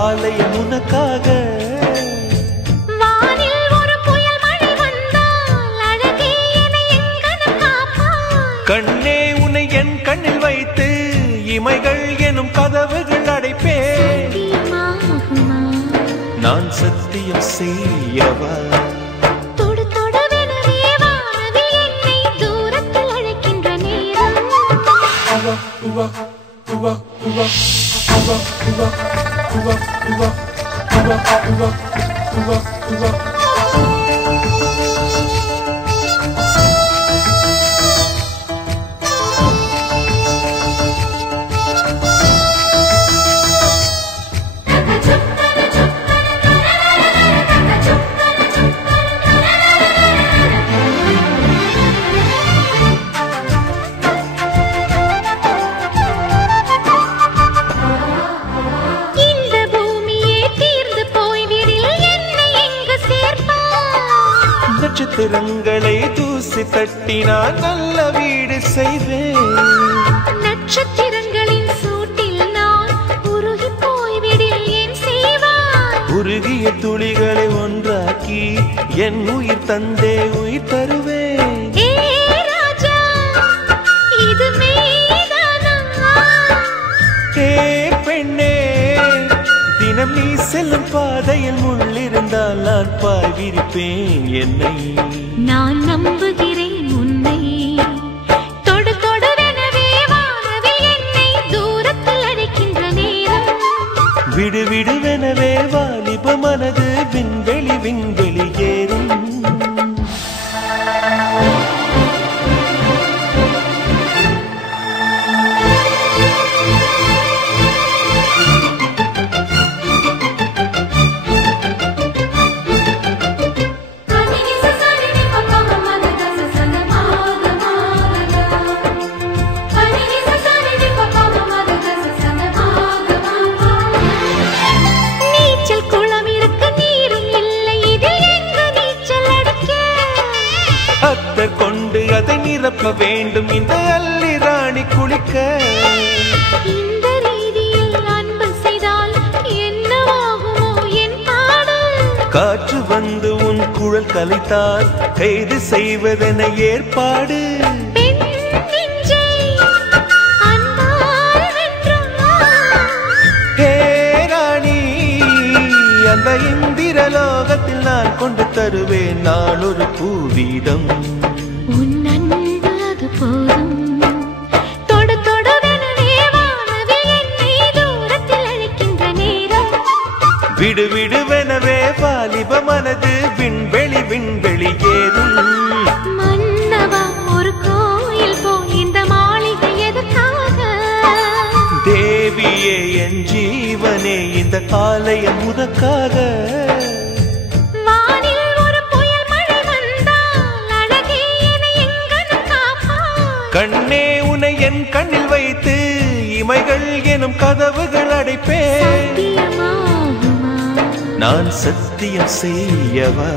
ஆலயம் உனக்காக. வானில் ஒரு புயல் மழை வந்தால் அழகே என்னை எங்கனம் காப்பாய். கண்ணே உன்னை என் கண்ணில் வைத்து இமைகள் எனும் கதவுகள் அடைப்பேன். சத்தியமாகுமா? நான் சத்தியம் செய்யவா? தொடு தொடுவெனவே வானவில் என்னை தூரத்தில் அழைக்கின்ற நேரம். இந்த பூமியே தீர்ந்து போய்விடில் என்னை எங்கு சேர்ப்பாய்? நட்சத்திரங்களை தூசி தட்டினால் நல்ல வீடு செய்வேன். நட்சத்திரங்களின் சூட்டில் நான் உருகி போய்விடில் என் செய்வாய்? உருகிய துளிகளை ஒன்றாக்கி என் உயிர் தந்தே உயிர் தருவேன். ஏ ராஜா, இது மெய்தானா? ஏ பெண்ணே, தினம் நீ செல்லும் பாதையில் முள்ளிருந்தால் நான் பாய் விரிப்பேன் என்னை. நான் நம்புகிறேன் உன்னை. தொடு தொடுவெனவே வானவில் என்னை தூரத்தில் அழைக்கின்ற நேரம். விடு விடுவெனவே வாலிப மனது விண்வெளி விண்வெளி ஏறும். நீச்சல் குளம் இருக்க நீரும் இல்லை, இதில் எங்கு நீச்சல் அடிக்க? அத்தர் கொண்டு அதை நிரப்ப வேண்டும் இந்த அல்லி ராணி குளிக்க. இந்த ரீதியில் அன்பு செய்தால் என்னவாகுமோ என் பாடு? காற்று வந்து உன் குழல் கலைத்தால் கைது செய்வதென ஏற்பாடு. பெண் நெஞ்சை அன்பால் வென்றாய். ஹே ராணி, அந்த இந்திரலோகத்தில் நான் கொண்டு தருவேன் நாளொரு பூவீதம். உன் அன்பு அது போதும். தொடு தொடுவெனவே வானவில் என்னை தூரத்தில் அழைக்கின்ற நேரம். விடு விடுவெனவே வாலிப மனது விண்வெளி விண்வெளி ஏறும். மன்னவா, ஒரு கோயில் போய் இந்த மாளிகை எதற்காக? தேவியே என் ஜீவனே, இந்த ஆலயம் உனக்காக. வானில் ஒரு புயல் மழை வந்தால் அழகே என்னை எங்கனம் காப்பாய்? கண்ணே உன்னை என் கண்ணில் வைத்து இமைகள் எனும் கதவுகள் அடைப்பேன். சத்தியமாகுமா? நான் சத்தியம் செய்யவா?